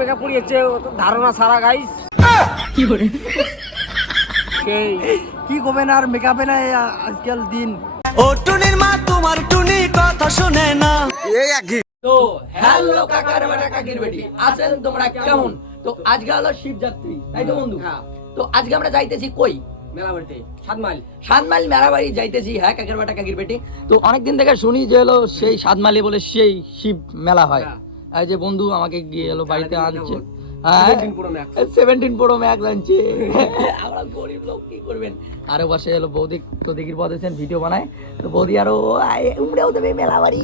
Makeup করিয়েছে ধারণা সারা guys কি করে সেই কি করবেন আর মেকআপে না আজকাল দিন। ও টুনির মা তোমার টুনি কথা শুনে না। এই একই তো হ্যালো কাকার বেটা কাকির বেটি আছেন তোমরা কেমন? তো আজকে হলো শিবযাত্রী, তাই তো বন্ধু? তো আজকে আমরা যাইতেছি কই? মেলা বাড়িতে 7 মাইল 7 মাইল মেলাবাড়ি যাইতেছি। হ্যাঁ, কাকার বেটা কাকির বেটি। তো অনেকদিন থেকে শুনি যে হলো সেই 7 মাইলে বলে সেই শিব মেলা হয়। এই যে বন্ধু আমাকে গিয়ে হলো বাড়িতে আনছে। হ্যাঁ 17 প্রো ম্যাক্স আনছে। আমরা গরিব লোক কি করবেন। আরো পাশে হলো বৌদি, তো দেখির পদেছেন ভিডিও বানায়। তো বৌদি আরো উমড়েও দেবে মেলাবাড়ি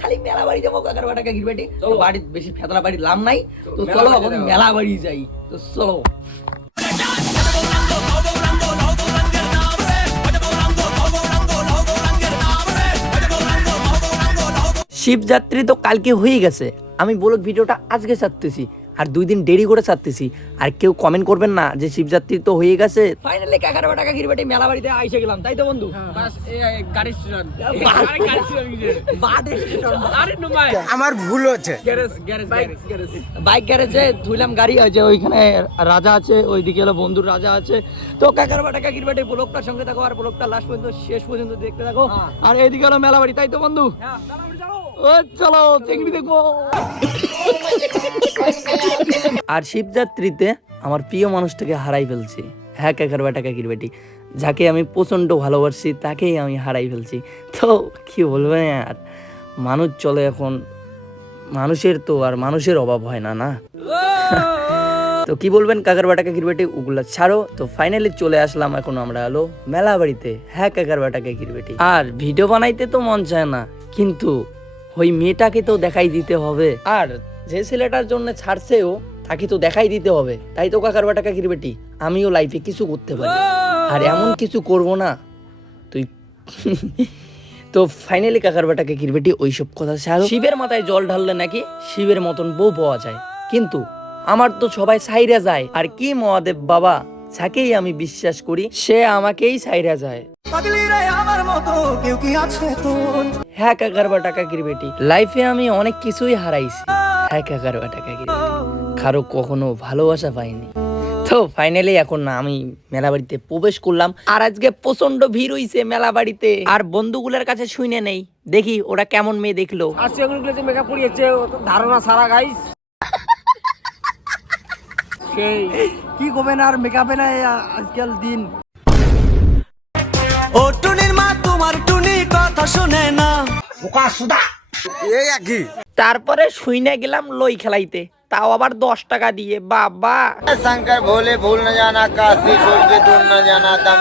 খালি মেলাবাড়ি যাবো কাকার বেটা কাকির বেটি। চলো বাড়ি বেশি ফেতলা বাড়ি লাভ নাই, তো চলো এখন মেলাবাড়ি যাই। তো চলো। শিবযাত্রী তো কালকে হয়ে গেছে, আমি বলক ভিডিওটা আজকে ছাড়তেছি আর 2 দিন দেরি করে ছাড়তেছি। আর কেউ কমেন্ট করবেন না যে শিবযাত্রী তো হয়ে গেছে। ফাইনালি কাকার বেটা কাকির বেটি মেলা বাড়িতে আইসে গেলাম, তাই তো বন্ধু? বাস এই গাড়ি স্টেশন আরে নুমাই আমার ভুল হচ্ছে। গ্যারেজ বাইক গ্যারেজে ধুইলাম গাড়ি, আছে ওইখানে রাজা আছে, ওইদিকে হলো বন্ধুর রাজা আছে। তো কাকার বেটা কাকির বেটি ব্লগটার সঙ্গে থাকো আর ব্লগটা লাস্ট পর্যন্ত শেষ পর্যন্ত দেখতে থাকো। আর এইদিকে হলো মেলা বাড়ি, তাই তো বন্ধু? ও চলো চিংড়ি দেখো। আর শিবযাত্রীতে আমার প্রিয় মানুষটাকে হারাই ফেলছি। হ্যাঁ কাকার বেটা কাকির বেটি, যাকে আমি প্রচন্ড ভালোবাসি তাকেই আমি হারাই ফেলছি। তো কি বলবো আর, মানুষ চলে এখন, মানুষের তো আর মানুষের অভাব হয় না না। তো কি বলবেন কাকার বেটা কাকির বেটি, ওগুলা ছাড়ো। তো ফাইনালি চলে আসলাম এখন আমরা হলো মেলা বাড়িতে। হ্যাঁ কাকার বেটা কাকির বেটি, আর ভিডিও বানাইতে তো মন চায় না, কিন্তু ওই মেয়েটাকে তো দেখাই দিতে হবে। আর যে ছেলেটার জন্য ছাড়ছেও তাকে তো দেখাই দিতে হবে, তাই তো কাকার বেটা কাকির বেটি? আমিও লাইফে কিছু করতে পারি, আর এমন কিছু করব না তুই। তো ফাইনালি কাকার বেটা কাকির বেটি ওইসব কথা ছাড়ো। শিবের মাথায় জল ঢাললে নাকি শিবের মতন বউ পাওয়া যায়, কিন্তু আমার তো সবাই সাইরা যায়। আর কি মহাদেব বাবা, যাকেই আমি বিশ্বাস করি সে আমাকেই সাইরা যায়। আমার মতো কেউ কি আছে তোর? হ্যাঁ কাকার বেটা কাকির বেটি, লাইফে আমি অনেক কিছুই হারাইছি। হ্যাঁ কাকার বেটা কাকির বেটি, কারো কখনো ভালোবাসা পাইনি। তো ফাইনালি এখন না আমি মেলা বাড়িতে প্রবেশ করলাম, আর আজকে প্রচন্ড ভিড় হইছে মেলা বাড়িতে। আর বন্ধুগুলোর কাছে শুনে নেই, দেখি ওরা কেমন মেয়ে দেখলো। আর সেগুলো মেকআপ করিয়েছে ধারণা সারা গাইস সেই কি করবেন আর মেকআপে না আজকাল দিন। ও টুনির মা তোমার টুনি কথা শুনে না। এই একই তারপরে শুইনা গেলাম লই খেলাইতে, তাও আবার 10 টাকা দিয়ে। বাবা शंकर भोले भूल न जाना काशी छोड़ के दूर न जाना दम।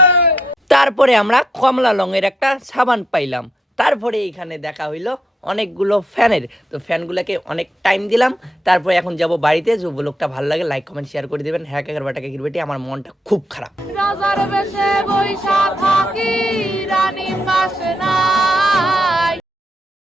তারপরে আমরা কমলা রঙের একটা সাবান পাইলাম। তারপরে এখানে দেখা হইলো অনেকগুলো ফ্যানের, তো ফ্যানগুলোকে অনেক টাইম দিলাম। তারপরে এখন যাব বাড়িতে। যে ব্লগটা ভালো লাগে লাইক কমেন্ট শেয়ার করে দিবেন। হ্যাঁ কাকার বেটা কাকির বেটি, আমার মনটা খুব খারাপ। রাজার বেশে বৈশা থাকি রানী পাশে না